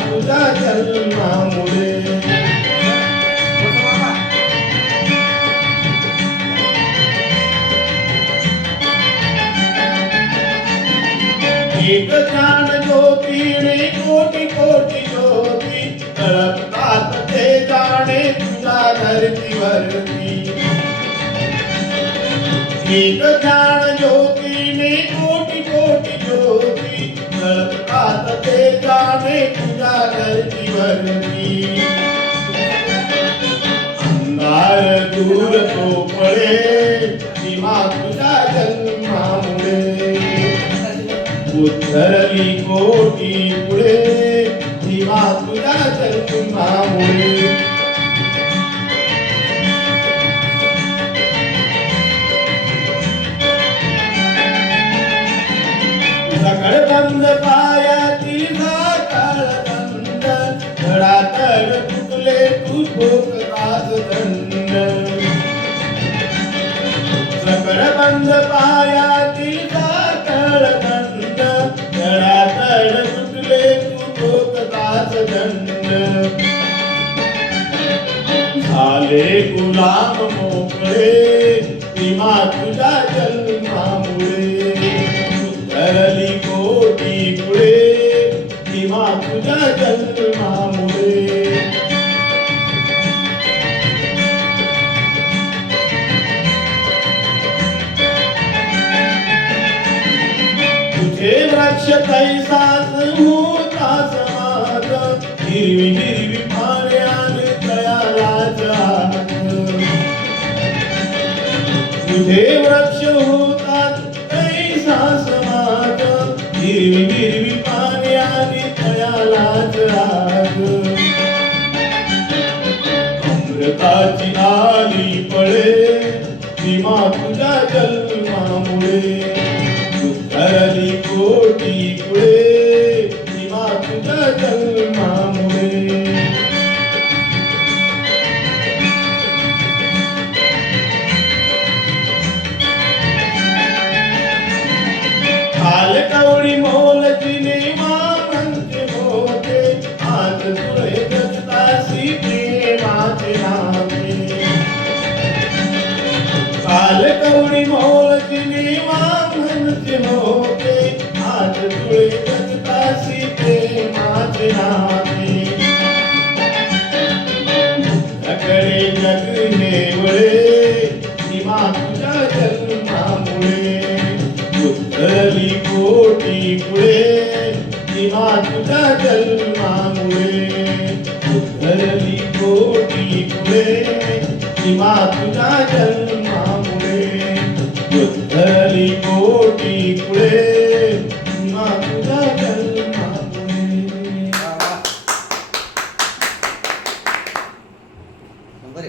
तुझ्या जन्मामुळे एक ज्ञान ज्योतीने कोटी कोटी ज्योती तळपतात ते जाणे तुझ्या धरतीवरती एक ज्ञान ज्योतीने कोटी कोटी ज्योती तळपतात ते जाणे तुझ्या धरतीवरती अंधार दूर तो पळे सीमा तुझ्या जन्मामुळे उद्धरली कोटी पुढे सीमा तुझ्या जन्मामुळे सकाळ बंद पायातील काळ बंद धडाधड तुटले तू ठोकतास दंड सकाळ बंद पायातील काळ बंद धडाधड तुटले तू ठोकतास दंड झाले गुलाम मोकळे सीमा तुझ्या जन्मामुळे उद्धरली कोटी पुढे सीमा तुझ्या जन्मामुळे तुझे वृक्ष तैसाच होता समाज हिरवी हिरवी पाण्याने तयाराच तुझे वृक्ष होतात तैसा समाज हिरवी हिरवी पाण्याने तयाराच अमृताची आली पळे सीमा तुझ्या जन्मामुळे उद्धरली कोटी पुढे सीमा तुझ्या जन्मामुळे काल कवडी मोलजीने मामंचे मोठे आज तुळे जगतासी प्रेमाचे नाते काल कवडी मोलजीने मामंचे मोठे आज तुळे जगतासी प्रेमाचे नाते सगळे जग नेवळे सीमा तुझ्या जन्मामुळे उद्धरली कोटी पुढे सीमा तुझ्या जन्मामुळे उद्धरली कोटी पुढे सीमा तुझ्या जन्म